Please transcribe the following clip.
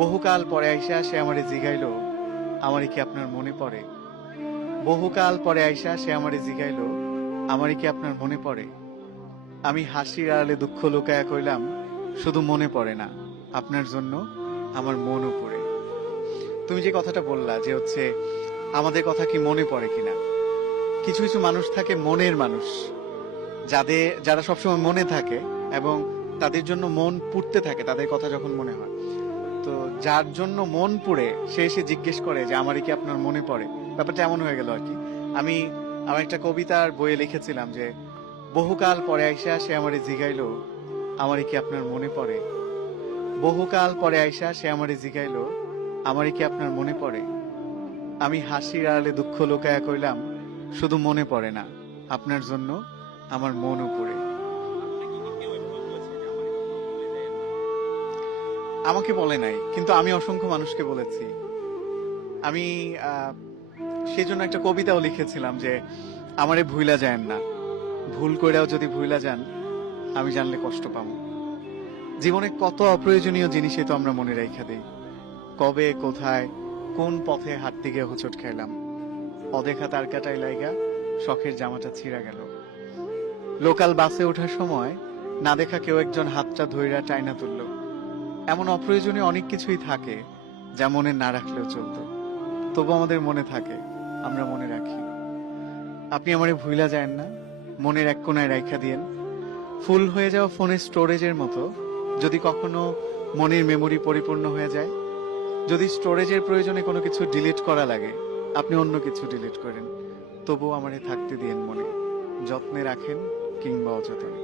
বহুকাল পরে আইসা সে আমারে জিগাইলো, আমারে কি আপনার মনে পড়ে? বহুকাল পরে আইসা সে আমারে জিগাইলো, আমারে কি আপনার মনে পড়ে? আমি হাসির আড়ালে দুঃখ লুকায়া কইলাম, শুধু মনে পড়ে না, আপনার জন্য আমার মনও পড়ে। তুমি যে কথাটা বললা যে হচ্ছে আমাদের কথা কি মনে পড়ে কিনা, কিছু কিছু মানুষ থাকে মনের মানুষ, যারা সবসময় মনে থাকে এবং তাদের জন্য মন পুড়তে থাকে তাদের কথা যখন মনে হয়। তো যার জন্য মন পুড়ে সে এসে জিজ্ঞেস করে যে আমারই কি আপনার মনে পড়ে, ব্যাপারটা এমন হয়ে গেল আর কি। আমি আমার একটা কবিতার বইয়ে লিখেছিলাম যে বহুকাল পরে আইসা সে আমারে জিগাইলো, আমারই কি আপনার মনে পড়ে? বহুকাল পরে আইসা সে আমারে জিগাইলো, আমারই কি আপনার মনে পড়ে? আমি হাসির আড়ালে দুঃখ লুকায়া কইলাম, শুধু মনে পড়ে না, আপনার জন্য আমার মনও পড়ে। আমাকে বলে নাই, কিন্তু আমি অসংখ্য মানুষকে বলেছি। আমি সেই জন্য একটা কবিতাও লিখেছিলাম যে আমারে ভুইলা যায়েন না, ভুল কইরাও যদি ভুইলা যান আমি জানলে কষ্ট পাবো। জীবনে কত অপ্রয়োজনীয় জিনিসই তো আমরা মনে রাইখা দেই। কবে, কোথায়, কোন পথে হাঁটতে গিয়ে হোঁচট খাইলাম, অদেখা তার কাটাই লাইগা শখের জামাটা ছিঁড়া গেল। লোকাল বাসে ওঠার সময় না দেখা কেউ একজন হাতটা ধইরা টাইনা তুলল। এমন অপ্রয়োজনীয় অনেক কিছুই থাকে যা মনে না রাখলেও চলতো, তবু আমাদের মনে থাকে, আমরা মনে রাখি। আপনি আমারে ভুইলা যায়েন না, মনের এক কোনায় রাইখা দিয়েন। ফুল হয়ে যাওয়া ফোনের স্টোরেজের মতো যদি কখনো মনের মেমরি পরিপূর্ণ হয়ে যায়, যদি স্টোরেজের প্রয়োজনে কোনো কিছু ডিলিট করা লাগে, আপনি অন্য কিছু ডিলিট করেন, তবুও আমারে থাকতে দিয়েন মনে, যত্নে রাখেন কিংবা অযত্নে।